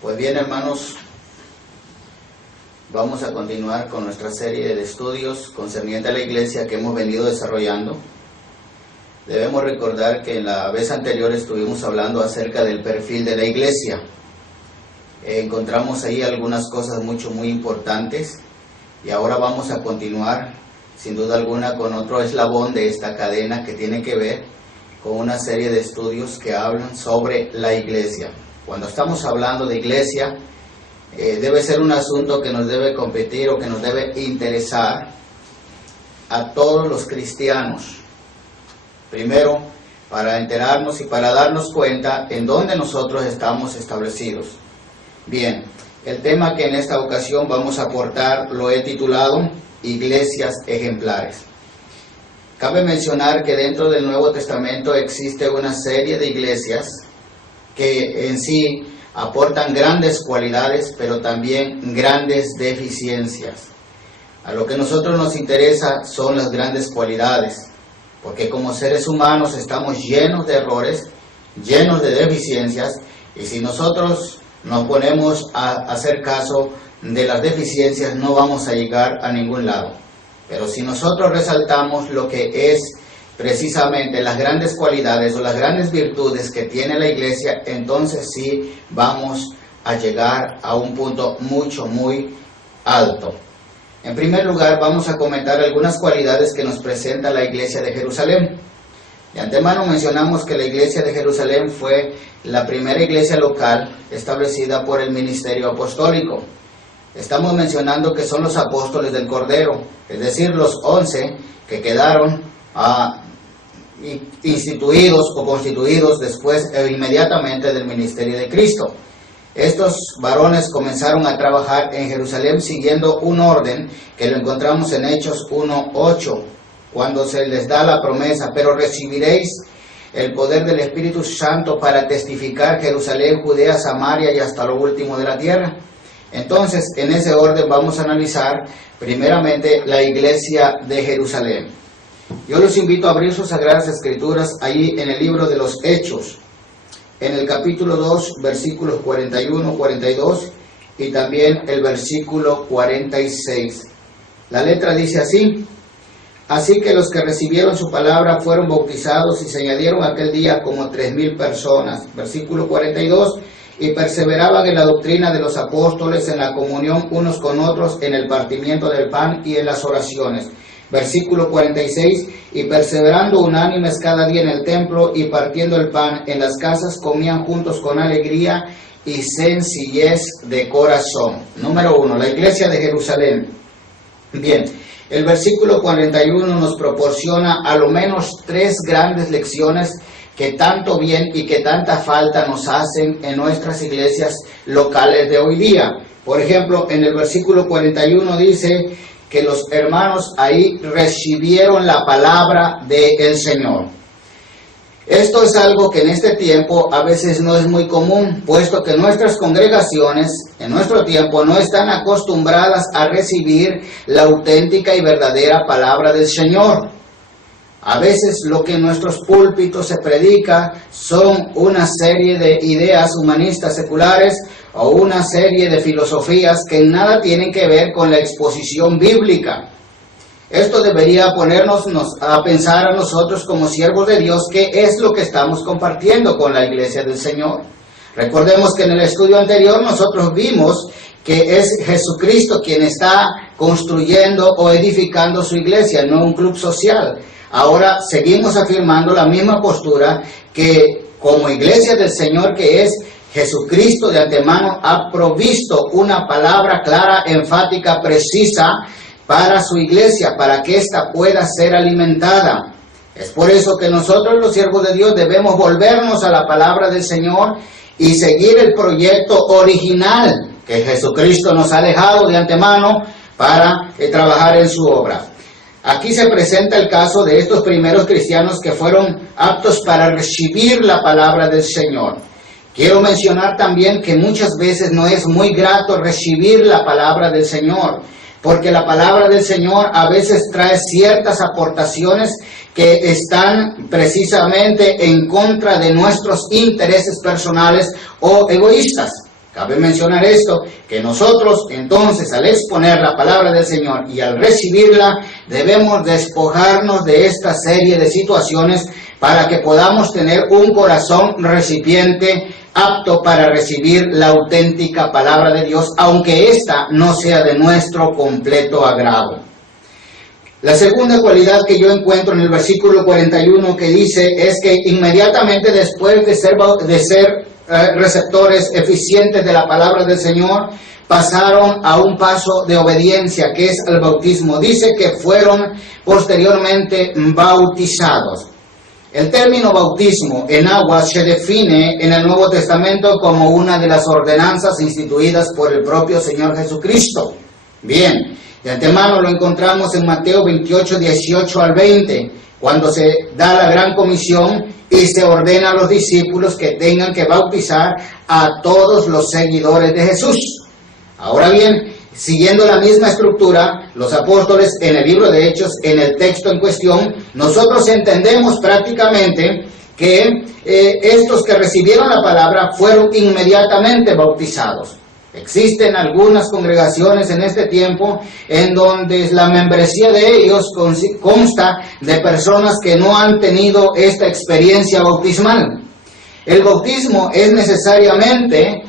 Pues bien, hermanos, vamos a continuar con nuestra serie de estudios concerniente a la iglesia que hemos venido desarrollando. Debemos recordar que en la vez anterior estuvimos hablando acerca del perfil de la iglesia. Encontramos ahí algunas cosas muy importantes y ahora vamos a continuar sin duda alguna con otro eslabón de esta cadena que tiene que ver con una serie de estudios que hablan sobre la iglesia. Cuando estamos hablando de iglesia, debe ser un asunto que nos debe competir o que nos debe interesar a todos los cristianos. Primero, para enterarnos y para darnos cuenta en dónde nosotros estamos establecidos. Bien, el tema que en esta ocasión vamos a aportar lo he titulado Iglesias Ejemplares. Cabe mencionar que dentro del Nuevo Testamento existe una serie de iglesias que en sí aportan grandes cualidades, pero también grandes deficiencias. A lo que a nosotros nos interesa son las grandes cualidades, porque como seres humanos estamos llenos de errores, llenos de deficiencias, y si nosotros nos ponemos a hacer caso de las deficiencias, no vamos a llegar a ningún lado. Pero si nosotros resaltamos lo que es precisamente las grandes cualidades o las grandes virtudes que tiene la iglesia, entonces sí vamos a llegar a un punto muy alto. En primer lugar, vamos a comentar algunas cualidades que nos presenta la iglesia de Jerusalén. De antemano mencionamos que la iglesia de Jerusalén fue la primera iglesia local establecida por el ministerio apostólico. Estamos mencionando que son los apóstoles del Cordero, es decir, los 11 que quedaron instituidos o constituidos después inmediatamente del ministerio de Cristo. Estos varones comenzaron a trabajar en Jerusalén siguiendo un orden que lo encontramos en Hechos 1:8, cuando se les da la promesa: pero recibiréis el poder del Espíritu Santo para testificar Jerusalén, Judea, Samaria y hasta lo último de la tierra. Entonces, en ese orden vamos a analizar primeramente la iglesia de Jerusalén. Yo los invito a abrir sus Sagradas Escrituras allí en el libro de los Hechos, en el capítulo 2, versículos 41, 42 y también el versículo 46. La letra dice así: así que los que recibieron su palabra fueron bautizados y se añadieron aquel día como 3,000 personas. Versículo 42. Y perseveraban en la doctrina de los apóstoles, en la comunión unos con otros, en el partimiento del pan y en las oraciones. Versículo 46, y perseverando unánimes cada día en el templo y partiendo el pan en las casas, comían juntos con alegría y sencillez de corazón. Número 1, la iglesia de Jerusalén. Bien, el versículo 41 nos proporciona a lo menos 3 grandes lecciones que tanto bien y que tanta falta nos hacen en nuestras iglesias locales de hoy día. Por ejemplo, en el versículo 41 dice que los hermanos ahí recibieron la palabra del Señor. Esto es algo que en este tiempo a veces no es muy común, puesto que nuestras congregaciones en nuestro tiempo no están acostumbradas a recibir la auténtica y verdadera palabra del Señor. A veces lo que en nuestros púlpitos se predica son una serie de ideas humanistas seculares o una serie de filosofías que nada tienen que ver con la exposición bíblica. Esto debería ponernos a pensar a nosotros como siervos de Dios qué es lo que estamos compartiendo con la iglesia del Señor. Recordemos que en el estudio anterior nosotros vimos que es Jesucristo quien está construyendo o edificando su iglesia, no un club social. Ahora seguimos afirmando la misma postura que como iglesia del Señor que es, Jesucristo de antemano ha provisto una palabra clara, enfática, precisa para su iglesia, para que ésta pueda ser alimentada. Es por eso que nosotros los siervos de Dios debemos volvernos a la palabra del Señor y seguir el proyecto original que Jesucristo nos ha dejado de antemano para trabajar en su obra. Aquí se presenta el caso de estos primeros cristianos que fueron aptos para recibir la palabra del Señor. Quiero mencionar también que muchas veces no es muy grato recibir la palabra del Señor, porque la palabra del Señor a veces trae ciertas aportaciones que están precisamente en contra de nuestros intereses personales o egoístas. Cabe mencionar esto, que nosotros entonces al exponer la palabra del Señor y al recibirla, debemos despojarnos de esta serie de situaciones para que podamos tener un corazón recipiente apto para recibir la auténtica palabra de Dios, aunque ésta no sea de nuestro completo agrado. La segunda cualidad que yo encuentro en el versículo 41 que dice es que inmediatamente después de ser receptores eficientes de la palabra del Señor, pasaron a un paso de obediencia, que es el bautismo. Dice que fueron posteriormente bautizados. El término bautismo en agua se define en el Nuevo Testamento como una de las ordenanzas instituidas por el propio Señor Jesucristo. Bien, de antemano lo encontramos en Mateo 28, 18 al 20, cuando se da la gran comisión y se ordena a los discípulos que tengan que bautizar a todos los seguidores de Jesús. Ahora bien, siguiendo la misma estructura, los apóstoles en el libro de Hechos, en el texto en cuestión, nosotros entendemos prácticamente que estos que recibieron la palabra fueron inmediatamente bautizados. Existen algunas congregaciones en este tiempo en donde la membresía de ellos consta de personas que no han tenido esta experiencia bautismal. El bautismo es necesariamente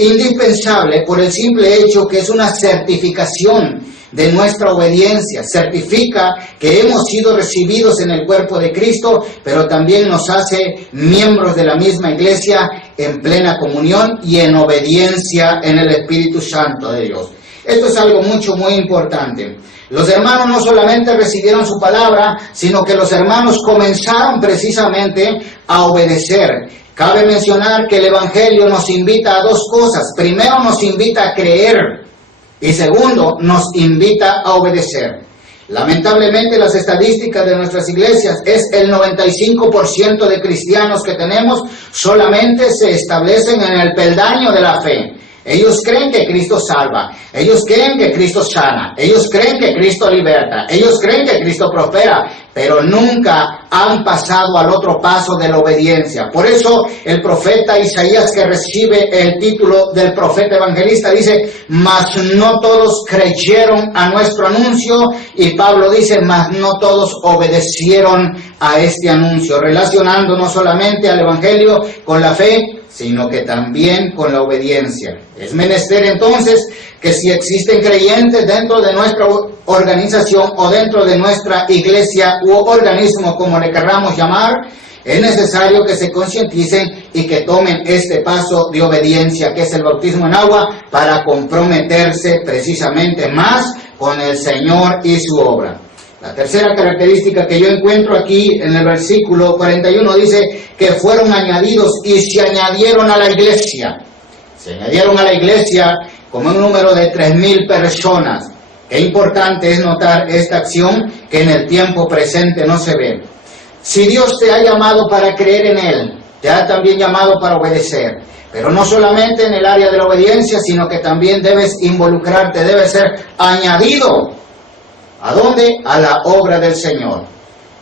indispensable por el simple hecho que es una certificación de nuestra obediencia. Certifica que hemos sido recibidos en el cuerpo de Cristo, pero también nos hace miembros de la misma iglesia en plena comunión y en obediencia en el Espíritu Santo de Dios. Esto es algo muy importante. Los hermanos no solamente recibieron su palabra, sino que los hermanos comenzaron precisamente a obedecer. Cabe mencionar que el Evangelio nos invita a dos cosas. Primero, nos invita a creer. Y segundo, nos invita a obedecer. Lamentablemente, las estadísticas de nuestras iglesias es el 95% de cristianos que tenemos solamente se establecen en el peldaño de la fe. Ellos creen que Cristo salva, ellos creen que Cristo sana, ellos creen que Cristo liberta, ellos creen que Cristo prospera, pero nunca han pasado al otro paso de la obediencia. Por eso el profeta Isaías, que recibe el título del profeta evangelista, dice: mas no todos creyeron a nuestro anuncio, y Pablo dice: mas no todos obedecieron a este anuncio, relacionando no solamente al evangelio con la fe, sino que también con la obediencia. Es menester entonces que si existen creyentes dentro de nuestra organización o dentro de nuestra iglesia u organismo, como le querramos llamar, es necesario que se concienticen y que tomen este paso de obediencia, que es el bautismo en agua, para comprometerse precisamente más con el Señor y su obra. La tercera característica que yo encuentro aquí en el versículo 41 dice que fueron añadidos y se añadieron a la iglesia. Se añadieron a la iglesia como un número de 3,000 personas. Qué importante es notar esta acción que en el tiempo presente no se ve. Si Dios te ha llamado para creer en Él, te ha también llamado para obedecer. Pero no solamente en el área de la obediencia, sino que también debes involucrarte, debes ser añadido. ¿A dónde? A la obra del Señor.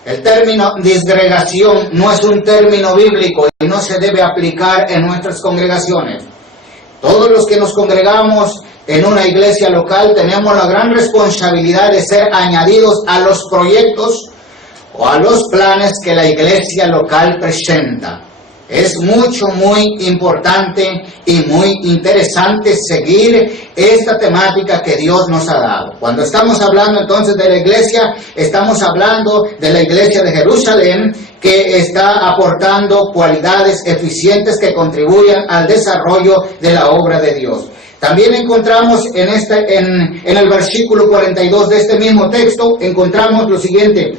El término disgregación no es un término bíblico y no se debe aplicar en nuestras congregaciones. Todos los que nos congregamos en una iglesia local tenemos la gran responsabilidad de ser añadidos a los proyectos o a los planes que la iglesia local presenta. Es muy importante y muy interesante seguir esta temática que Dios nos ha dado. Cuando estamos hablando entonces de la iglesia, estamos hablando de la iglesia de Jerusalén, que está aportando cualidades eficientes que contribuyan al desarrollo de la obra de Dios. También encontramos en el versículo 42 de este mismo texto, encontramos lo siguiente: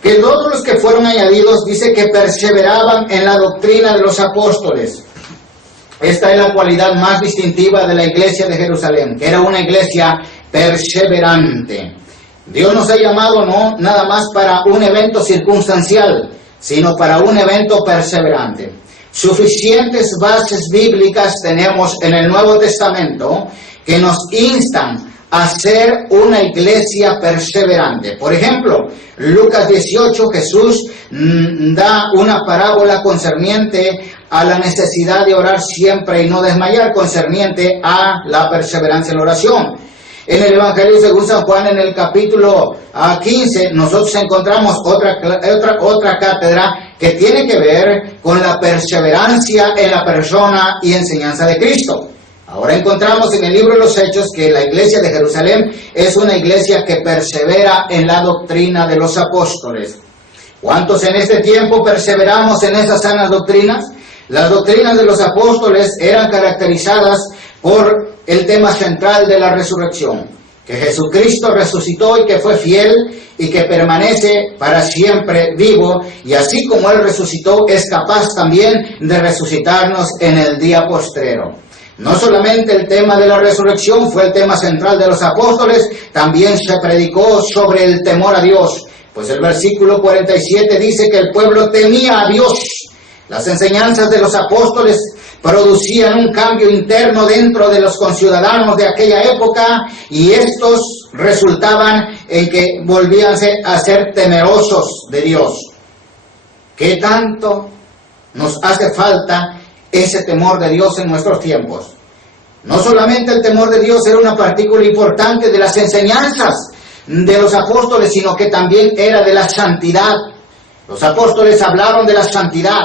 que todos los que fueron añadidos, dice que perseveraban en la doctrina de los apóstoles. Esta es la cualidad más distintiva de la iglesia de Jerusalén, que era una iglesia perseverante. Dios nos ha llamado no nada más para un evento circunstancial, sino para un evento perseverante. Suficientes bases bíblicas tenemos en el Nuevo Testamento que nos instan a ser una iglesia perseverante. Por ejemplo, Lucas 18, Jesús da una parábola concerniente a la necesidad de orar siempre y no desmayar concerniente a la perseverancia en la oración. En el Evangelio según San Juan, en el capítulo 15, nosotros encontramos otra cátedra que tiene que ver con la perseverancia en la persona y enseñanza de Cristo. Ahora encontramos en el libro de los Hechos que la iglesia de Jerusalén es una iglesia que persevera en la doctrina de los apóstoles. ¿Cuántos en este tiempo perseveramos en esas sanas doctrinas? Las doctrinas de los apóstoles eran caracterizadas por el tema central de la resurrección, que Jesucristo resucitó y que fue fiel y que permanece para siempre vivo, y así como Él resucitó, es capaz también de resucitarnos en el día postrero. No solamente el tema de la resurrección fue el tema central de los apóstoles, también se predicó sobre el temor a Dios, pues el versículo 47 dice que el pueblo temía a Dios. Las enseñanzas de los apóstoles producían un cambio interno dentro de los conciudadanos de aquella época, y estos resultaban en que volvían a ser temerosos de Dios. ¿Qué tanto nos hace falta ese temor de Dios en nuestros tiempos? No solamente el temor de Dios era una partícula importante de las enseñanzas de los apóstoles, sino que también era de la santidad. Los apóstoles hablaron de la santidad.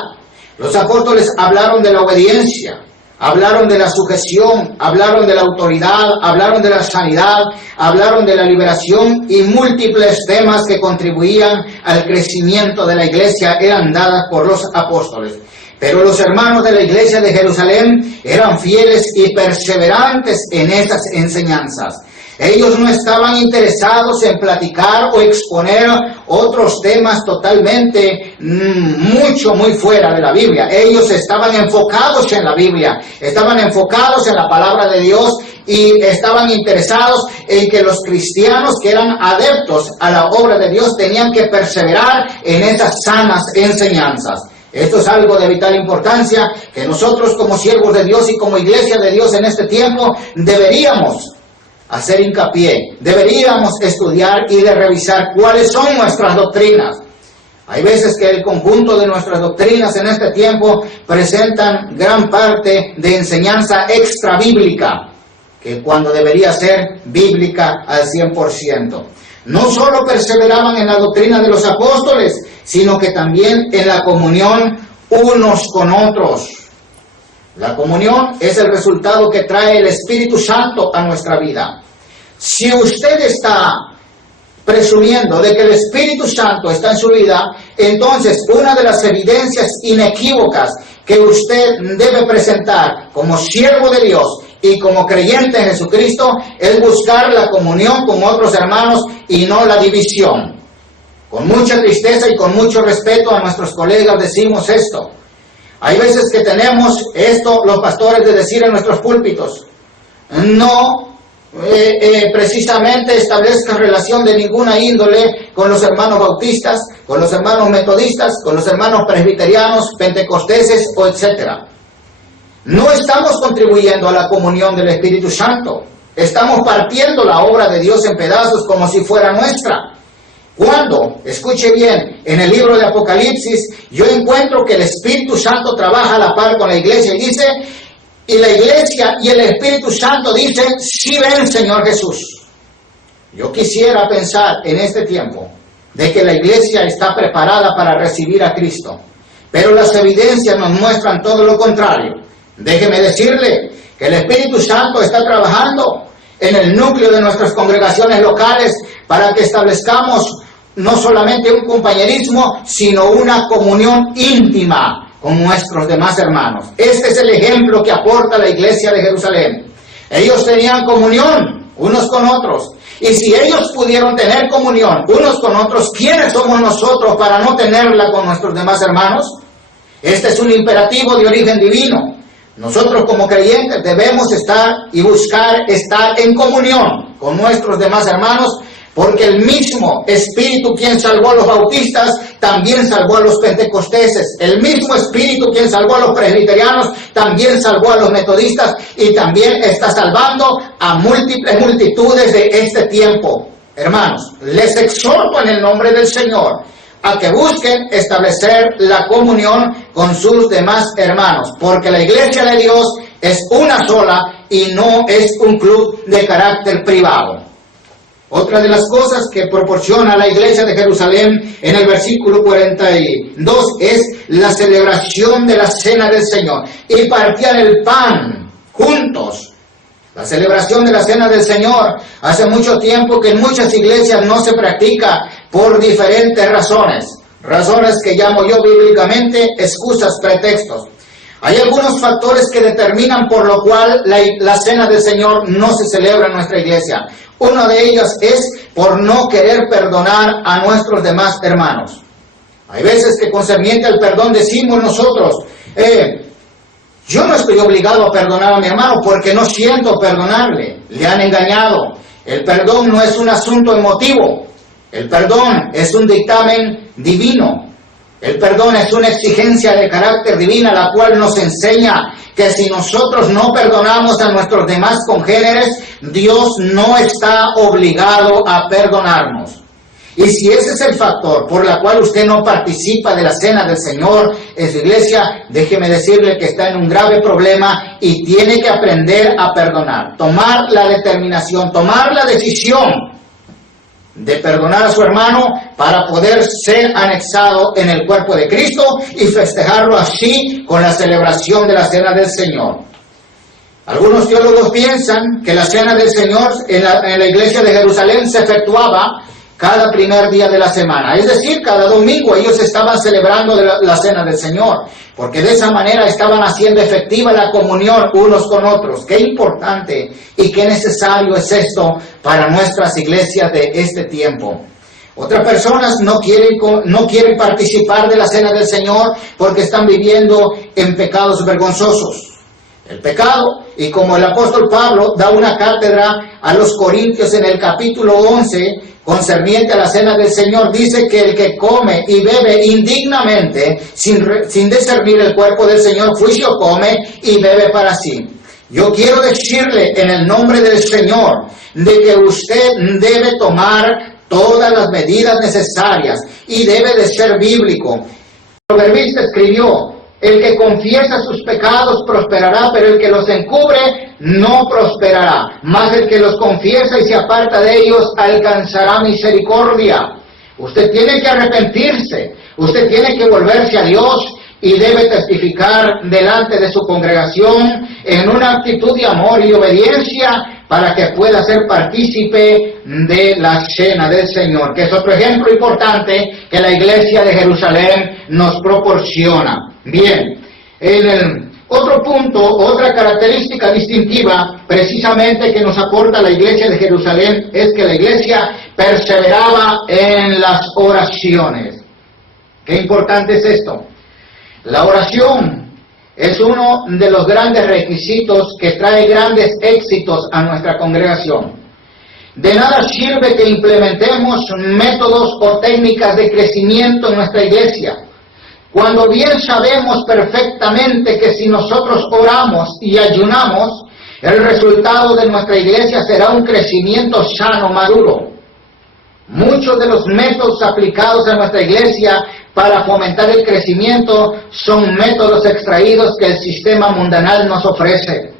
Los apóstoles hablaron de la obediencia, hablaron de la sujeción, hablaron de la autoridad, hablaron de la sanidad, hablaron de la liberación, y múltiples temas que contribuían al crecimiento de la iglesia eran dadas por los apóstoles. Pero los hermanos de la iglesia de Jerusalén eran fieles y perseverantes en esas enseñanzas. Ellos no estaban interesados en platicar o exponer otros temas totalmente muy fuera de la Biblia. Ellos estaban enfocados en la Biblia, estaban enfocados en la palabra de Dios, y estaban interesados en que los cristianos que eran adeptos a la obra de Dios tenían que perseverar en esas sanas enseñanzas. Esto es algo de vital importancia que nosotros como siervos de Dios y como iglesia de Dios en este tiempo deberíamos hacer hincapié, deberíamos estudiar y de revisar cuáles son nuestras doctrinas. Hay veces que el conjunto de nuestras doctrinas en este tiempo presentan gran parte de enseñanza extra bíblica, que cuando debería ser bíblica al 100%. No solo perseveraban en la doctrina de los apóstoles, sino que también en la comunión unos con otros. La comunión es el resultado que trae el Espíritu Santo a nuestra vida. Si usted está presumiendo de que el Espíritu Santo está en su vida, entonces una de las evidencias inequívocas que usted debe presentar como siervo de Dios y como creyente en Jesucristo es buscar la comunión con otros hermanos y no la división. Con mucha tristeza y con mucho respeto a nuestros colegas decimos esto. Hay veces que tenemos esto los pastores de decir en nuestros púlpitos: no precisamente establezcan relación de ninguna índole con los hermanos bautistas, con los hermanos metodistas, con los hermanos presbiterianos, pentecosteses o etcétera. No estamos contribuyendo a la comunión del Espíritu Santo. Estamos partiendo la obra de Dios en pedazos como si fuera nuestra. Cuando, escuche bien, en el libro de Apocalipsis, yo encuentro que el Espíritu Santo trabaja a la par con la iglesia y dice, y la iglesia y el Espíritu Santo dicen, sí ven, Señor Jesús. Yo quisiera pensar en este tiempo de que la iglesia está preparada para recibir a Cristo, pero las evidencias nos muestran todo lo contrario. Déjeme decirle que el Espíritu Santo está trabajando en el núcleo de nuestras congregaciones locales para que establezcamos no solamente un compañerismo, sino una comunión íntima con nuestros demás hermanos. Este es el ejemplo que aporta la iglesia de Jerusalén. Ellos tenían comunión unos con otros. Y si ellos pudieron tener comunión unos con otros, ¿quiénes somos nosotros para no tenerla con nuestros demás hermanos? Este es un imperativo de origen divino. Nosotros como creyentes debemos estar y buscar estar en comunión con nuestros demás hermanos, porque el mismo Espíritu quien salvó a los bautistas también salvó a los pentecosteses. El mismo Espíritu quien salvó a los presbiterianos también salvó a los metodistas y también está salvando a múltiples multitudes de este tiempo. Hermanos, les exhorto en el nombre del Señor a que busquen establecer la comunión con sus demás hermanos, porque la iglesia de Dios es una sola y no es un club de carácter privado. Otra de las cosas que proporciona la iglesia de Jerusalén en el versículo 42 es la celebración de la cena del Señor y partían el pan juntos. La celebración de la cena del Señor hace mucho tiempo que en muchas iglesias no se practica por diferentes razones. Razones que llamo yo bíblicamente excusas, pretextos. Hay algunos factores que determinan por lo cual la cena del Señor no se celebra en nuestra iglesia. Uno de ellos es por no querer perdonar a nuestros demás hermanos. Hay veces que concerniente al perdón decimos nosotros, yo no estoy obligado a perdonar a mi hermano porque no siento perdonarle. Le han engañado. El perdón no es un asunto emotivo. El perdón es un dictamen divino. El perdón es una exigencia de carácter divina, la cual nos enseña que si nosotros no perdonamos a nuestros demás congéneres, Dios no está obligado a perdonarnos. Y si ese es el factor por el cual usted no participa de la cena del Señor en su iglesia, déjeme decirle que está en un grave problema y tiene que aprender a perdonar. Tomar la determinación, tomar la decisión de perdonar a su hermano para poder ser anexado en el cuerpo de Cristo y festejarlo así con la celebración de la cena del Señor. Algunos teólogos piensan que la cena del Señor en la iglesia de Jerusalén se efectuaba cada primer día de la semana, es decir, cada domingo ellos estaban celebrando la cena del Señor, porque de esa manera estaban haciendo efectiva la comunión unos con otros. Qué importante y qué necesario es esto para nuestras iglesias de este tiempo. Otras personas no quieren participar de la cena del Señor porque están viviendo en pecados vergonzosos. El pecado, y como el apóstol Pablo da una cátedra a los Corintios en el capítulo 11, concerniente a la cena del Señor, dice que el que come y bebe indignamente, sin discernir el cuerpo del Señor, juicio come y bebe para sí. Yo quiero decirle en el nombre del Señor de que usted debe tomar todas las medidas necesarias y debe de ser bíblico. El proverbista escribió: el que confiesa sus pecados prosperará, pero el que los encubre no prosperará. Mas el que los confiesa y se aparta de ellos alcanzará misericordia. Usted tiene que arrepentirse, usted tiene que volverse a Dios y debe testificar delante de su congregación en una actitud de amor y obediencia para que pueda ser partícipe de la cena del Señor, que es otro ejemplo importante que la iglesia de Jerusalén nos proporciona. Bien, en el otro punto, otra característica distintiva precisamente que nos aporta la iglesia de Jerusalén es que la iglesia perseveraba en las oraciones. Qué importante es esto. La oración es uno de los grandes requisitos que trae grandes éxitos a nuestra congregación. De nada sirve que implementemos métodos o técnicas de crecimiento en nuestra iglesia, cuando bien sabemos perfectamente que si nosotros oramos y ayunamos, el resultado de nuestra iglesia será un crecimiento sano, maduro. Muchos de los métodos aplicados a nuestra iglesia para fomentar el crecimiento son métodos extraídos que el sistema mundanal nos ofrece,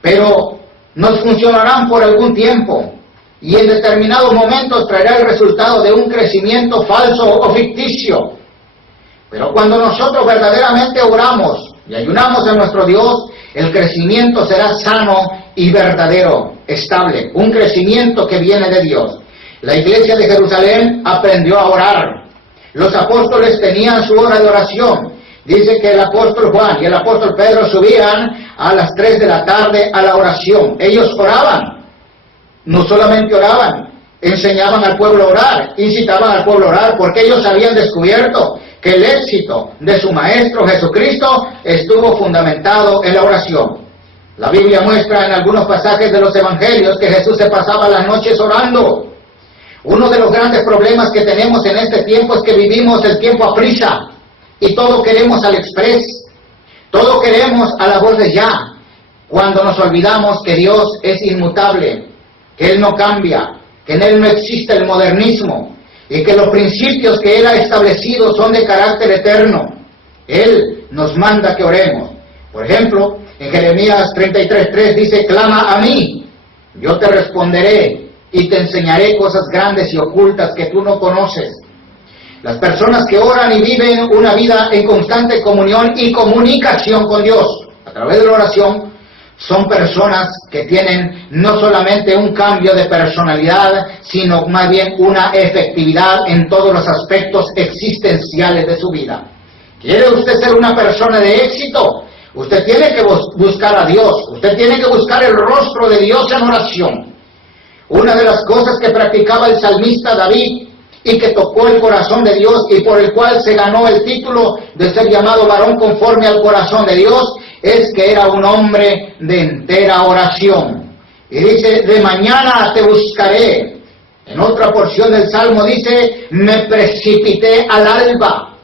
pero nos funcionarán por algún tiempo y en determinados momentos traerá el resultado de un crecimiento falso o ficticio. Pero cuando nosotros verdaderamente oramos y ayunamos a nuestro Dios, el crecimiento será sano y verdadero, estable, un crecimiento que viene de Dios. La iglesia de Jerusalén aprendió a orar. Los apóstoles tenían su hora de oración. Dice que el apóstol Juan y el apóstol Pedro subían a las 3 de la tarde a la oración. Ellos oraban. No solamente oraban, enseñaban al pueblo a orar, incitaban al pueblo a orar, porque ellos habían descubierto que el éxito de su Maestro Jesucristo estuvo fundamentado en la oración. La Biblia muestra en algunos pasajes de los Evangelios que Jesús se pasaba las noches orando. Uno de los grandes problemas que tenemos en este tiempo es que vivimos el tiempo a prisa y todo queremos al express, todo queremos a la voz de ya, cuando nos olvidamos que Dios es inmutable, que Él no cambia, que en Él no existe el modernismo y que los principios que Él ha establecido son de carácter eterno. Él nos manda que oremos. Por ejemplo, en Jeremías 33:3 dice: clama a mí, yo te responderé y te enseñaré cosas grandes y ocultas que tú no conoces. Las personas que oran y viven una vida en constante comunión y comunicación con Dios a través de la oración, son personas que tienen no solamente un cambio de personalidad, sino más bien una efectividad en todos los aspectos existenciales de su vida. ¿Quiere usted ser una persona de éxito? Usted tiene que buscar a Dios, usted tiene que buscar el rostro de Dios en oración. Una de las cosas que practicaba el salmista David y que tocó el corazón de Dios y por el cual se ganó el título de ser llamado varón conforme al corazón de Dios, es que era un hombre de entera oración. Y dice: de mañana te buscaré. En otra porción del Salmo dice: me precipité al alba.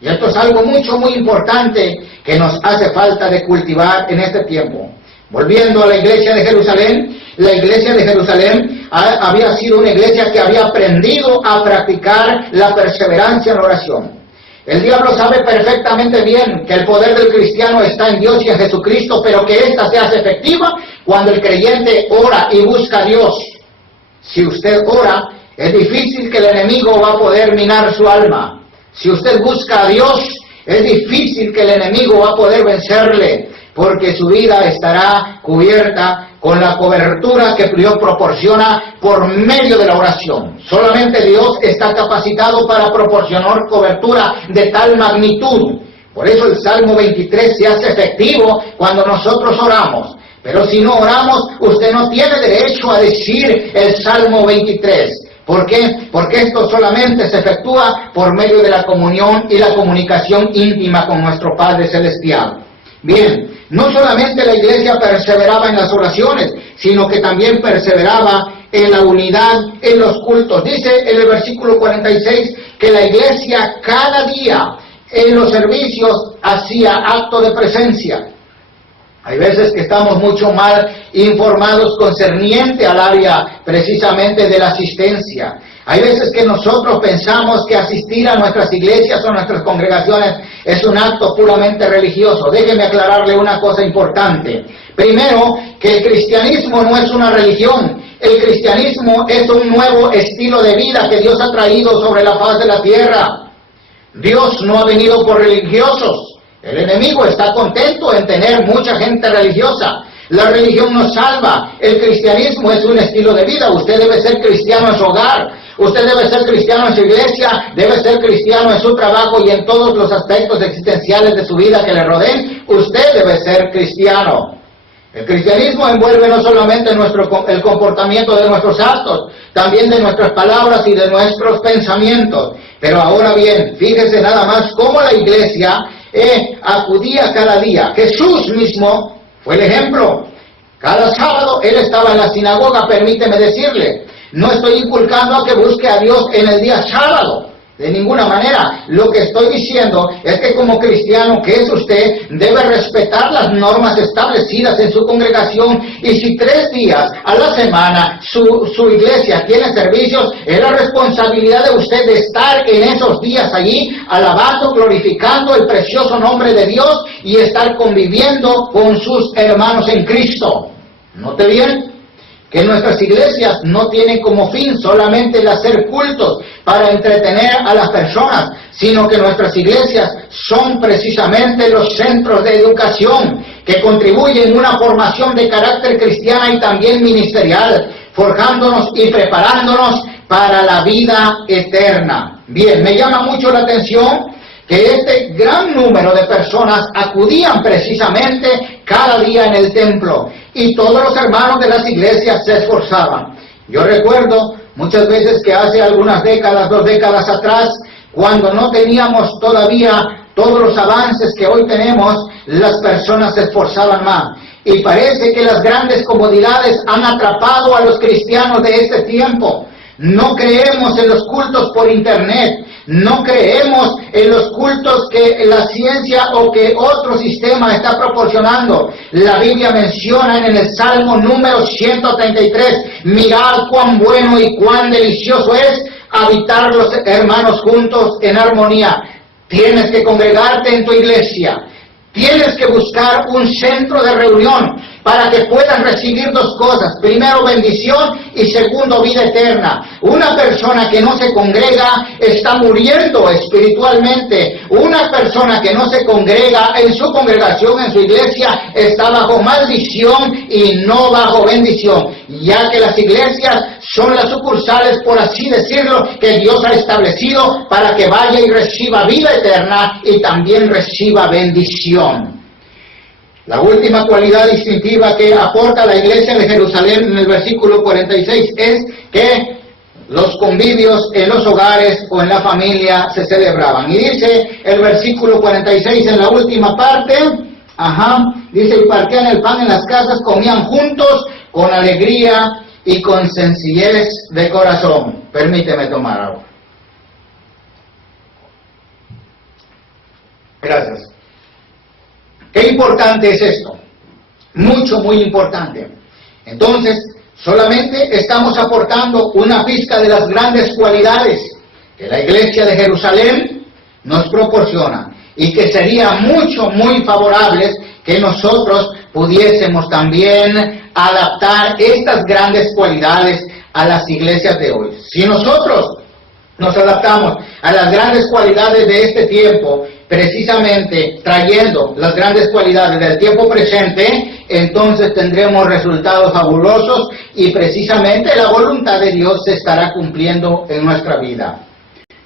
Y esto es algo muy importante que nos hace falta de cultivar en este tiempo. Volviendo a la iglesia de Jerusalén, la iglesia de Jerusalén había sido una iglesia que había aprendido a practicar la perseverancia en la oración. El diablo sabe perfectamente bien que el poder del cristiano está en Dios y en Jesucristo, pero que ésta se hace efectiva cuando el creyente ora y busca a Dios. Si usted ora, es difícil que el enemigo va a poder minar su alma. Si usted busca a Dios, es difícil que el enemigo va a poder vencerle, porque su vida estará cubierta con la cobertura que Dios proporciona por medio de la oración. Solamente Dios está capacitado para proporcionar cobertura de tal magnitud. Por eso el Salmo 23 se hace efectivo cuando nosotros oramos. Pero si no oramos, usted no tiene derecho a decir el Salmo 23. ¿Por qué? Porque esto solamente se efectúa por medio de la comunión y la comunicación íntima con nuestro Padre Celestial. Bien, no solamente la iglesia perseveraba en las oraciones, sino que también perseveraba en la unidad, en los cultos. Dice en el versículo 46 que la iglesia cada día en los servicios hacía acto de presencia. Hay veces que estamos mucho mal informados concerniente al área precisamente de la asistencia. Hay veces que nosotros pensamos que asistir a nuestras iglesias o nuestras congregaciones es un acto puramente religioso. Déjeme aclararle una cosa importante. Primero, que el cristianismo no es una religión. El cristianismo es un nuevo estilo de vida que Dios ha traído sobre la faz de la tierra. Dios no ha venido por religiosos. El enemigo está contento en tener mucha gente religiosa. La religión nos salva. El cristianismo es un estilo de vida. Usted debe ser cristiano en su hogar. Usted debe ser cristiano en su iglesia. Debe ser cristiano en su trabajo y en todos los aspectos existenciales de su vida que le rodeen. Usted debe ser cristiano. El cristianismo envuelve no solamente el comportamiento de nuestros actos, también de nuestras palabras y de nuestros pensamientos. Pero ahora bien, fíjese nada más cómo la iglesia acudía cada día. Jesús mismo fue el ejemplo. Cada sábado Él estaba en la sinagoga, permíteme decirle. No estoy inculcando a que busque a Dios en el día sábado, de ninguna manera. Lo que estoy diciendo es que como cristiano que es usted, debe respetar las normas establecidas en su congregación, y si 3 días a la semana su iglesia tiene servicios, es la responsabilidad de usted de estar en esos días allí, alabando, glorificando el precioso nombre de Dios y estar conviviendo con sus hermanos en Cristo. Note bien que nuestras iglesias no tienen como fin solamente el hacer cultos para entretener a las personas, sino que nuestras iglesias son precisamente los centros de educación que contribuyen a una formación de carácter cristiana y también ministerial, forjándonos y preparándonos para la vida eterna. Bien, me llama mucho la atención que este gran número de personas acudían precisamente cada día en el templo, y todos los hermanos de las iglesias se esforzaban. Yo recuerdo muchas veces que hace algunas décadas, 2 décadas atrás, cuando no teníamos todavía todos los avances que hoy tenemos, las personas se esforzaban más. Y parece que las grandes comodidades han atrapado a los cristianos de este tiempo. No creemos en los cultos por internet. No creemos en los cultos que la ciencia o que otro sistema está proporcionando. La Biblia menciona en el Salmo número 133, mirad cuán bueno y cuán delicioso es habitar los hermanos juntos en armonía. Tienes que congregarte en tu iglesia. Tienes que buscar un centro de reunión para que puedas recibir dos cosas. Primero, bendición, y segundo, vida eterna. Una persona que no se congrega está muriendo espiritualmente. Una persona que no se congrega en su congregación, en su iglesia, está bajo maldición y no bajo bendición, ya que las iglesias son las sucursales, por así decirlo, que Dios ha establecido para que vaya y reciba vida eterna y también reciba bendición. La última cualidad distintiva que aporta la iglesia de Jerusalén en el versículo 46 es que los convivios en los hogares o en la familia se celebraban. Y dice el versículo 46 en la última parte, dice, y partían el pan en las casas, comían juntos con alegría y con sencillez de corazón. Permíteme tomar agua. Gracias. Qué importante es esto. Mucho, muy importante. Entonces, solamente estamos aportando una pizca de las grandes cualidades que la iglesia de Jerusalén nos proporciona y que sería mucho, muy favorables que nosotros pudiésemos también adaptar estas grandes cualidades a las iglesias de hoy. Si nosotros nos adaptamos a las grandes cualidades de este tiempo, precisamente trayendo las grandes cualidades del tiempo presente, entonces tendremos resultados fabulosos y precisamente la voluntad de Dios se estará cumpliendo en nuestra vida.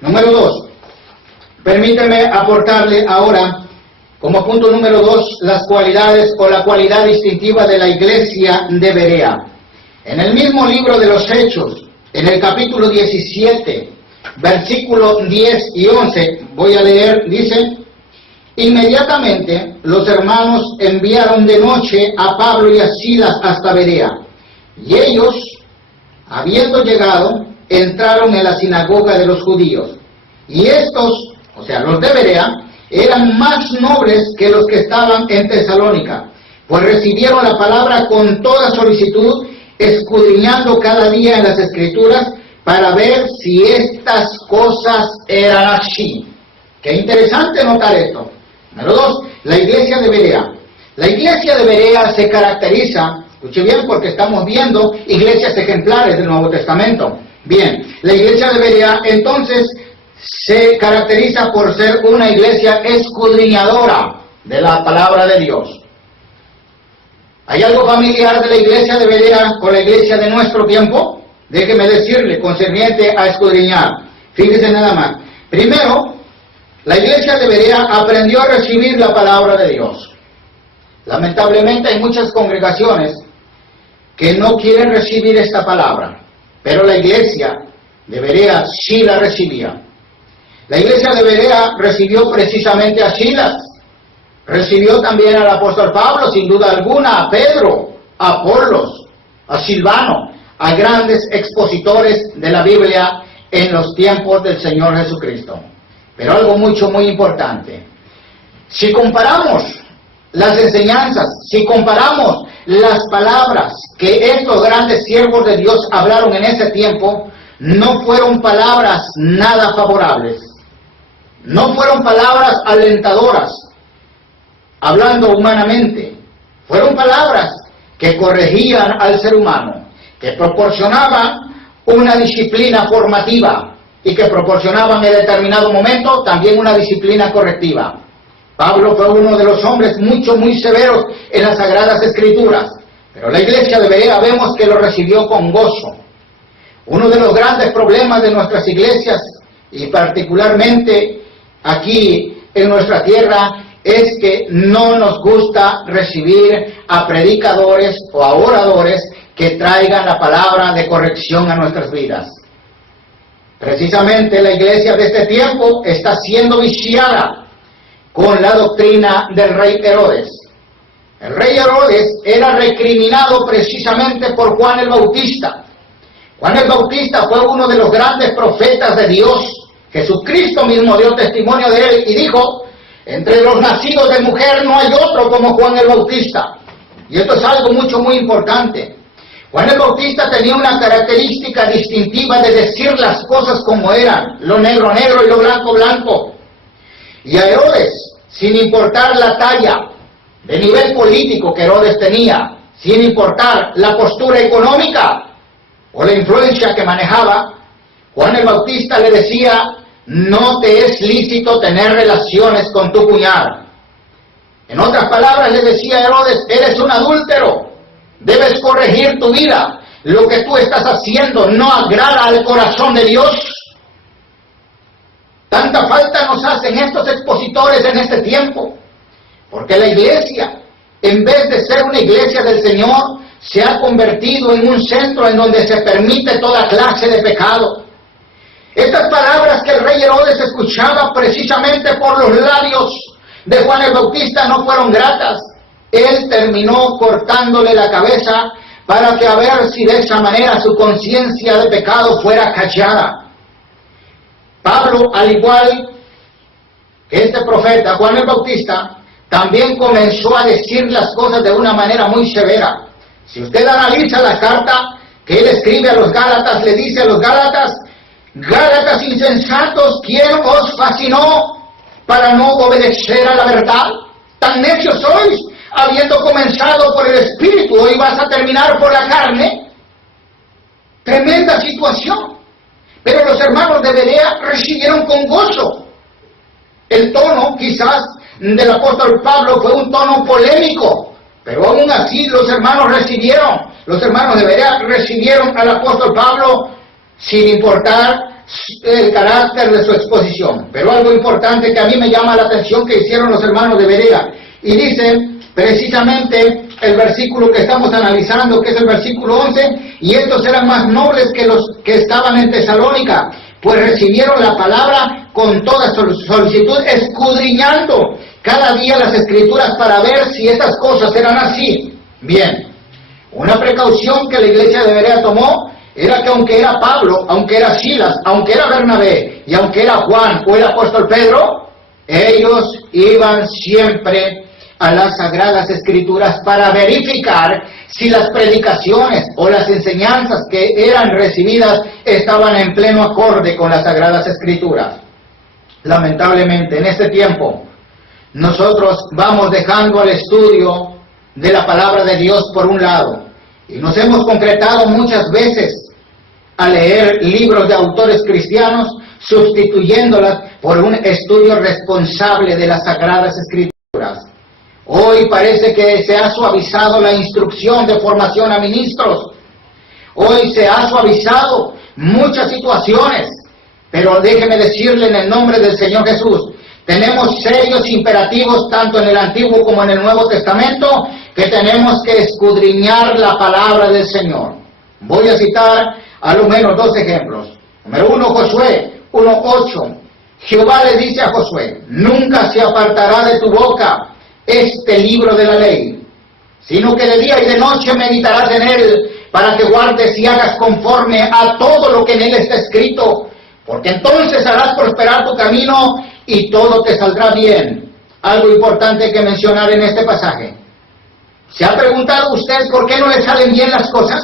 Número 2. Permíteme aportarle ahora, como punto número 2, las cualidades o la cualidad distintiva de la iglesia de Berea. En el mismo libro de los Hechos, en el capítulo 17, versículo 10 y 11, voy a leer, dice: inmediatamente los hermanos enviaron de noche a Pablo y a Silas hasta Berea, y ellos, habiendo llegado, entraron en la sinagoga de los judíos. Y estos, o sea, los de Berea, eran más nobles que los que estaban en Tesalónica, pues recibieron la palabra con toda solicitud, escudriñando cada día en las Escrituras para ver si estas cosas eran así. Qué interesante notar esto. Número 2, la iglesia de Berea. La iglesia de Berea se caracteriza, escuche bien, porque estamos viendo iglesias ejemplares del Nuevo Testamento. Bien, la iglesia de Berea entonces se caracteriza por ser una iglesia escudriñadora de la palabra de Dios. ¿Hay algo familiar de la iglesia de Berea con la iglesia de nuestro tiempo? Déjeme decirle, concerniente a escudriñar. Fíjese nada más. Primero, la iglesia de Berea aprendió a recibir la palabra de Dios. Lamentablemente hay muchas congregaciones que no quieren recibir esta palabra, pero la iglesia de Berea sí la recibía. La iglesia de Berea recibió precisamente a Silas, recibió también al apóstol Pablo, sin duda alguna, a Pedro, a Apolos, a Silvano, a grandes expositores de la Biblia en los tiempos del Señor Jesucristo. Pero algo mucho, muy importante. Si comparamos las enseñanzas, si comparamos las palabras que estos grandes siervos de Dios hablaron en ese tiempo, no fueron palabras nada favorables. No fueron palabras alentadoras, hablando humanamente. Fueron palabras que corregían al ser humano, que proporcionaban una disciplina formativa y que proporcionaban en determinado momento también una disciplina correctiva. Pablo fue uno de los hombres muy severos en las Sagradas Escrituras, pero la iglesia de Berea vemos que lo recibió con gozo. Uno de los grandes problemas de nuestras iglesias, y particularmente aquí en nuestra tierra, es que no nos gusta recibir a predicadores o a oradores que traigan la palabra de corrección a nuestras vidas. Precisamente la iglesia de este tiempo está siendo viciada con la doctrina del rey Herodes. El rey Herodes era recriminado precisamente por Juan el Bautista. Juan el Bautista fue uno de los grandes profetas de Dios. Jesucristo mismo dio testimonio de él y dijo: entre los nacidos de mujer no hay otro como Juan el Bautista. Y esto es algo muy importante. Juan el Bautista tenía una característica distintiva de decir las cosas como eran, lo negro negro y lo blanco blanco. Y a Herodes, sin importar la talla de nivel político que Herodes tenía, sin importar la postura económica o la influencia que manejaba, Juan el Bautista le decía: no te es lícito tener relaciones con tu cuñada. En otras palabras, le decía a Herodes: eres un adúltero, debes corregir tu vida, lo que tú estás haciendo no agrada al corazón de Dios. Tanta falta nos hacen estos expositores en este tiempo, porque la iglesia, en vez de ser una iglesia del Señor, se ha convertido en un centro en donde se permite toda clase de pecado. Estas palabras que el rey Herodes escuchaba precisamente por los labios de Juan el Bautista no fueron gratas. Él terminó cortándole la cabeza para que a ver si de esa manera su conciencia de pecado fuera callada. Pablo, al igual que este profeta, Juan el Bautista, también comenzó a decir las cosas de una manera muy severa. Si usted analiza la carta que él escribe a los Gálatas, le dice a los Gálatas: Gálatas insensatos, ¿quién os fascinó para no obedecer a la verdad? Tan necios sois, habiendo comenzado por el Espíritu, hoy vas a terminar por la carne. Tremenda situación. Pero los hermanos de Berea recibieron con gozo. El tono, quizás, del apóstol Pablo fue un tono polémico, pero aún así los hermanos de Berea recibieron al apóstol Pablo sin importar el carácter de su exposición. Pero algo importante que a mí me llama la atención que hicieron los hermanos de Berea, y dice precisamente el versículo que estamos analizando, que es el versículo 11, y estos eran más nobles que los que estaban en Tesalónica, pues recibieron la palabra con toda solicitud, escudriñando cada día las Escrituras para ver si estas cosas eran así. Bien, una precaución que la iglesia de Berea tomó era que aunque era Pablo, aunque era Silas, aunque era Bernabé y aunque era Juan o el apóstol Pedro, ellos iban siempre a las Sagradas Escrituras para verificar si las predicaciones o las enseñanzas que eran recibidas estaban en pleno acorde con las Sagradas Escrituras. Lamentablemente, en este tiempo, nosotros vamos dejando el estudio de la palabra de Dios por un lado, y nos hemos concretado muchas veces a leer libros de autores cristianos, sustituyéndolas por un estudio responsable de las Sagradas Escrituras. Hoy parece que se ha suavizado la instrucción de formación a ministros. Hoy se ha suavizado muchas situaciones, pero déjeme decirle en el nombre del Señor Jesús, tenemos serios imperativos tanto en el Antiguo como en el Nuevo Testamento, que tenemos que escudriñar la palabra del Señor. Voy a citar a lo menos dos ejemplos. Número 1, Josué 1:8. Jehová le dice a Josué: nunca se apartará de tu boca este libro de la ley, sino que de día y de noche meditarás en él, para que guardes y hagas conforme a todo lo que en él está escrito, porque entonces harás prosperar tu camino y todo te saldrá bien. Algo importante que mencionar en este pasaje. ¿Se ha preguntado usted por qué no le salen bien las cosas?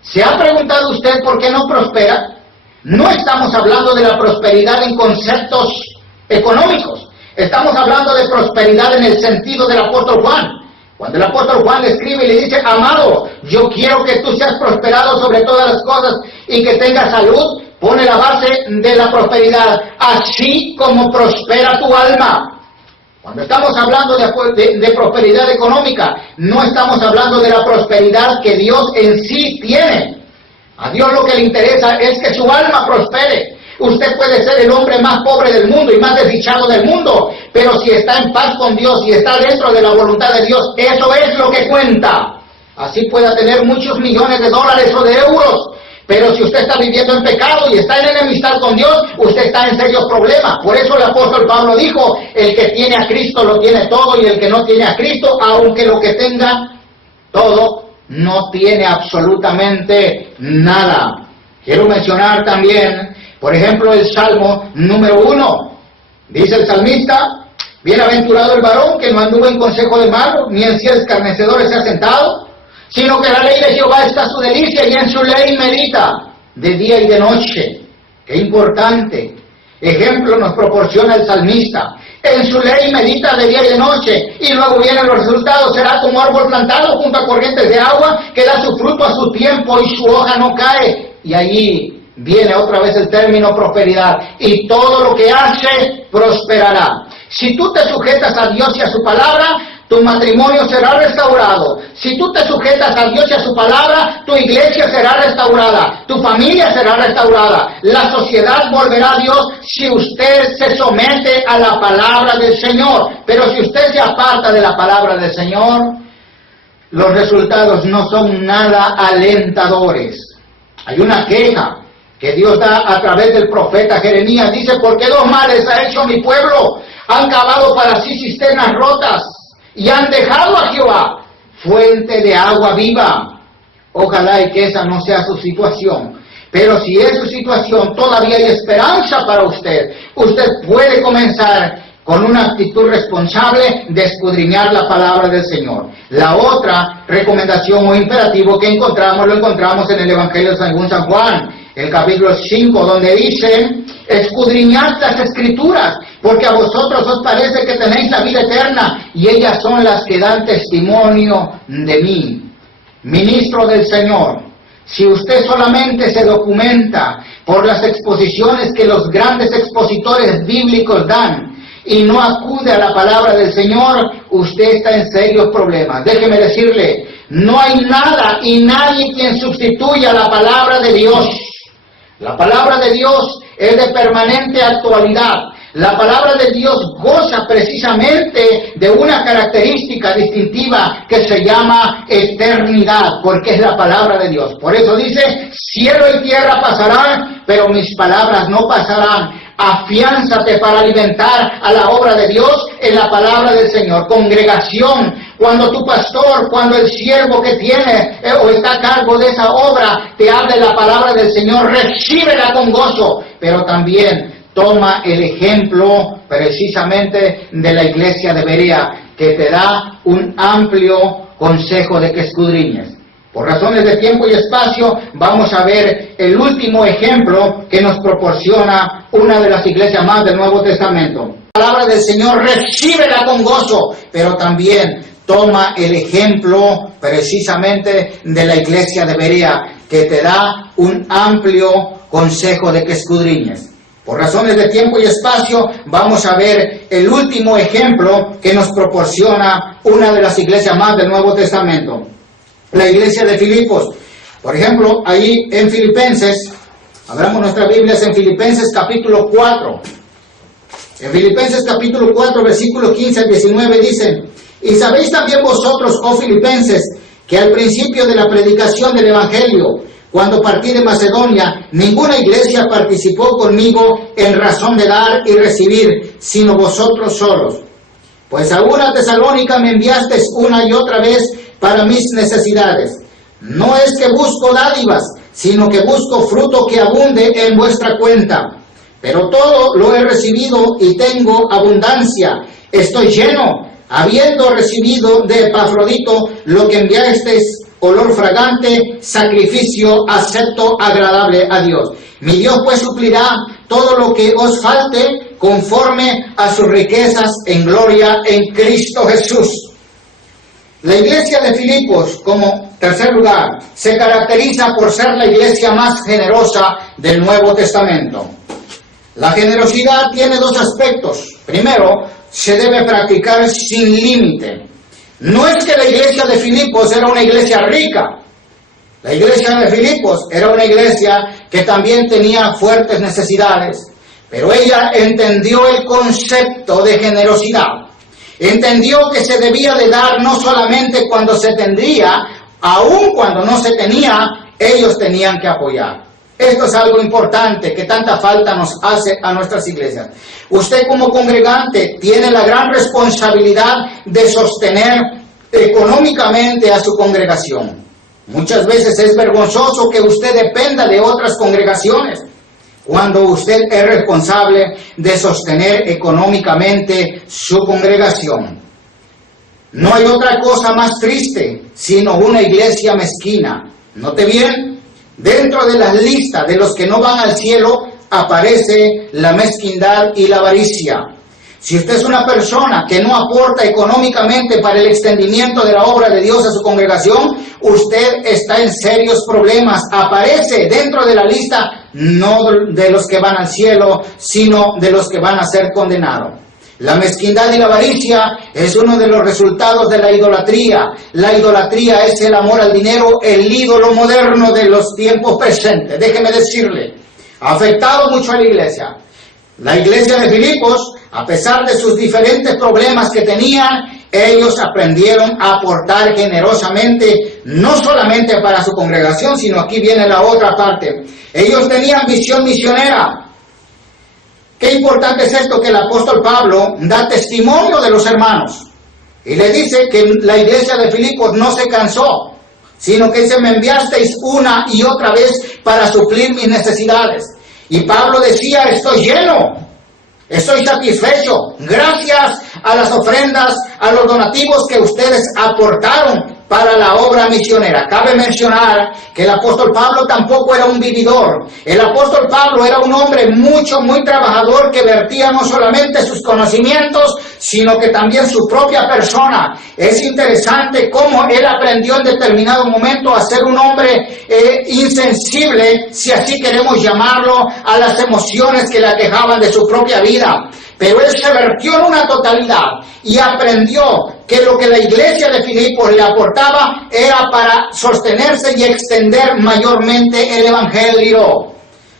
¿Se ha preguntado usted por qué no prospera? No estamos hablando de la prosperidad en conceptos económicos. Estamos hablando de prosperidad en el sentido del apóstol Juan. Cuando el apóstol Juan le escribe y le dice: amado, yo quiero que tú seas prosperado sobre todas las cosas y que tengas salud, pone la base de la prosperidad, así como prospera tu alma. Cuando estamos hablando de prosperidad económica, no estamos hablando de la prosperidad que Dios en sí tiene. A Dios lo que le interesa es que su alma prospere. Usted puede ser el hombre más pobre del mundo y más desdichado del mundo, pero si está en paz con Dios y está dentro de la voluntad de Dios, eso es lo que cuenta. Así pueda tener muchos millones de dólares o de euros, pero si usted está viviendo en pecado y está en enemistad con Dios, usted está en serios problemas. Por eso el apóstol Pablo dijo: el que tiene a Cristo lo tiene todo, y el que no tiene a Cristo, aunque lo que tenga todo, no tiene absolutamente nada. Quiero mencionar también, por ejemplo, el Salmo número 1. Dice el salmista: bienaventurado el varón que no anduvo en consejo de malos, ni en silla de escarnecedores se ha sentado, sino que la ley de Jehová está su delicia y en su ley medita de día y de noche. Qué importante ejemplo nos proporciona el salmista. En su ley medita de día y de noche, y luego vienen los resultados. Será como árbol plantado junto a corrientes de agua, que da su fruto a su tiempo y su hoja no cae. Y allí viene otra vez el término prosperidad. Y todo lo que hace prosperará. Si tú te sujetas a Dios y a su palabra, tu matrimonio será restaurado. Si tú te sujetas a Dios y a su palabra, tu iglesia será restaurada, tu familia será restaurada, la sociedad volverá a Dios si usted se somete a la palabra del Señor. Pero si usted se aparta de la palabra del Señor, los resultados no son nada alentadores. Hay una queja que Dios da a través del profeta Jeremías. Dice: ¿por qué dos males ha hecho mi pueblo? Han cavado para sí cisternas rotas y han dejado a Jehová fuente de agua viva. Ojalá y que esa no sea su situación. Pero si es su situación, todavía hay esperanza para usted. Usted puede comenzar con una actitud responsable de escudriñar la palabra del Señor. La otra recomendación o imperativo que lo encontramos en el Evangelio según San Juan, el capítulo 5, donde dice: escudriñad las Escrituras, porque a vosotros os parece que tenéis la vida eterna, y ellas son las que dan testimonio de mí. Ministro del Señor, si usted solamente se documenta por las exposiciones que los grandes expositores bíblicos dan, y no acude a la palabra del Señor, usted está en serios problemas. Déjeme decirle, no hay nada y nadie quien sustituya la palabra de Dios. La palabra de Dios es de permanente actualidad. La palabra de Dios goza precisamente de una característica distintiva que se llama eternidad, porque es la palabra de Dios. Por eso dice: cielo y tierra pasarán, pero mis palabras no pasarán. Afiánzate para alimentar a la obra de Dios en la palabra del Señor. Congregación, cuando tu pastor, cuando el siervo que tiene o está a cargo de esa obra te hable la palabra del Señor, recíbela con gozo, pero también toma el ejemplo precisamente de la iglesia de Berea, que te da un amplio consejo de que escudriñes. Por razones de tiempo y espacio, vamos a ver el último ejemplo que nos proporciona una de las iglesias más del Nuevo Testamento. La palabra del Señor, recíbela con gozo, pero también toma el ejemplo precisamente de la iglesia de Berea, que te da un amplio consejo de que escudriñes. Por razones de tiempo y espacio, vamos a ver el último ejemplo que nos proporciona una de las iglesias más del Nuevo Testamento. La iglesia de Filipos. Por ejemplo, ahí en Filipenses, abramos nuestras Biblias en Filipenses capítulo 4. En Filipenses capítulo 4, versículos 15 al 19 dicen: y sabéis también vosotros, oh Filipenses, que al principio de la predicación del Evangelio, cuando partí de Macedonia, ninguna iglesia participó conmigo en razón de dar y recibir, sino vosotros solos. Pues a una Tesalónica me enviasteis una y otra vez para mis necesidades. No es que busco dádivas, sino que busco fruto que abunde en vuestra cuenta. Pero todo lo he recibido y tengo abundancia. Estoy lleno, habiendo recibido de Epafrodito lo que enviasteis, olor fragante, sacrificio acepto, agradable a Dios. Mi Dios pues suplirá todo lo que os falte conforme a sus riquezas en gloria en Cristo Jesús. La iglesia de Filipos, como tercer lugar, se caracteriza por ser la iglesia más generosa del Nuevo Testamento. La generosidad tiene dos aspectos. Primero, se debe practicar sin límite. No es que la iglesia de Filipos era una iglesia rica. La iglesia de Filipos era una iglesia que también tenía fuertes necesidades, pero ella entendió el concepto de generosidad. Entendió que se debía de dar no solamente cuando se tendría, aun cuando no se tenía, ellos tenían que apoyar. Esto es algo importante que tanta falta nos hace a nuestras iglesias. Usted como congregante tiene la gran responsabilidad de sostener económicamente a su congregación. Muchas veces es vergonzoso que usted dependa de otras congregaciones, cuando usted es responsable de sostener económicamente su congregación. No hay otra cosa más triste, sino una iglesia mezquina. Note bien, dentro de las listas de los que no van al cielo, aparece la mezquindad y la avaricia. Si usted es una persona que no aporta económicamente para el extendimiento de la obra de Dios a su congregación, usted está en serios problemas. Aparece dentro de la lista no de los que van al cielo, sino de los que van a ser condenados. La mezquindad y la avaricia es uno de los resultados de la idolatría. La idolatría es el amor al dinero, el ídolo moderno de los tiempos presentes. Déjeme decirle, ha afectado mucho a la iglesia. La iglesia de Filipos, a pesar de sus diferentes problemas que tenían, ellos aprendieron a aportar generosamente, no solamente para su congregación, sino aquí viene la otra parte. Ellos tenían visión misionera. Qué importante es esto, que el apóstol Pablo da testimonio de los hermanos. Y le dice que la iglesia de Filipos no se cansó, sino que dice, me enviasteis una y otra vez para suplir mis necesidades. Y Pablo decía, estoy lleno, estoy satisfecho, gracias a las ofrendas, a los donativos que ustedes aportaron para la obra misionera. Cabe mencionar que el apóstol Pablo tampoco era un vividor. El apóstol Pablo era un hombre muy trabajador, que vertía no solamente sus conocimientos, sino que también su propia persona. Es interesante cómo él aprendió en determinado momento a ser un hombre insensible, si así queremos llamarlo, a las emociones que le aquejaban de su propia vida. Pero él se vertió en una totalidad y aprendió que lo que la iglesia de Filipos le aportaba era para sostenerse y extender mayormente el evangelio.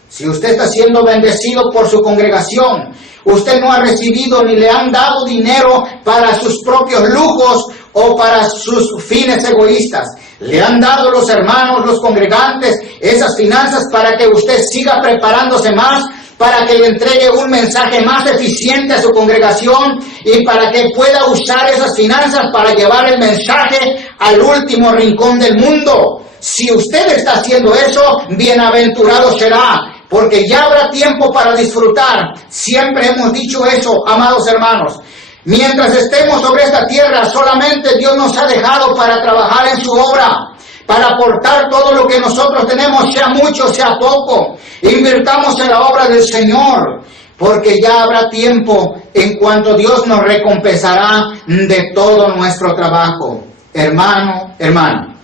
Si usted está siendo bendecido por su congregación, usted no ha recibido ni le han dado dinero para sus propios lujos o para sus fines egoístas. Le han dado los hermanos, los congregantes, esas finanzas para que usted siga preparándose más, para que le entregue un mensaje más eficiente a su congregación y para que pueda usar esas finanzas para llevar el mensaje al último rincón del mundo. Si usted está haciendo eso, bienaventurado será, porque ya habrá tiempo para disfrutar. Siempre hemos dicho eso, amados hermanos. Mientras estemos sobre esta tierra, solamente Dios nos ha dejado para trabajar en su obra, para aportar todo lo que nosotros tenemos, sea mucho, sea poco. Invirtamos en la obra del Señor, porque ya habrá tiempo en cuanto Dios nos recompensará de todo nuestro trabajo. Hermano, hermano,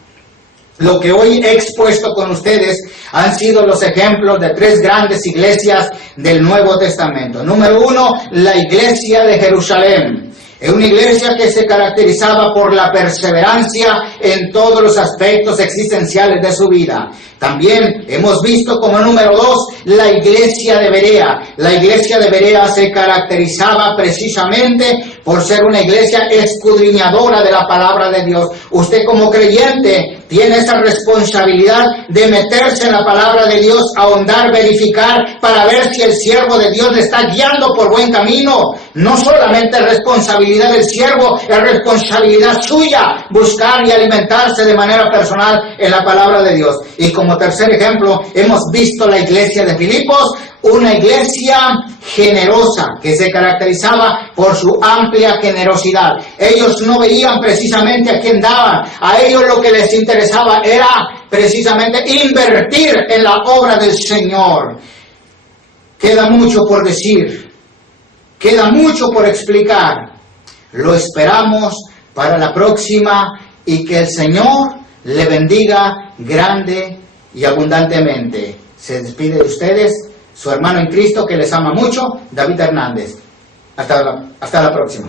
lo que hoy he expuesto con ustedes han sido los ejemplos de tres grandes iglesias del Nuevo Testamento. Número uno, la iglesia de Jerusalén. Es una iglesia que se caracterizaba por la perseverancia en todos los aspectos existenciales de su vida. También hemos visto como número dos, la iglesia de Berea. La iglesia de Berea se caracterizaba precisamente por ser una iglesia escudriñadora de la palabra de Dios. Usted como creyente tiene esa responsabilidad de meterse en la palabra de Dios, ahondar, verificar, para ver si el siervo de Dios le está guiando por buen camino. No solamente es responsabilidad del siervo, es responsabilidad suya buscar y alimentarse de manera personal en la palabra de Dios. Y como tercer ejemplo, hemos visto la iglesia de Filipos, una iglesia generosa que se caracterizaba por su amplia generosidad. Ellos no veían precisamente a quién daban, a ellos lo que les interesaba era precisamente invertir en la obra del Señor. Queda mucho por decir, queda mucho por explicar. Lo esperamos para la próxima y que el Señor le bendiga grande y abundantemente. Se despide de ustedes su hermano en Cristo que les ama mucho, David Hernández. Hasta la próxima.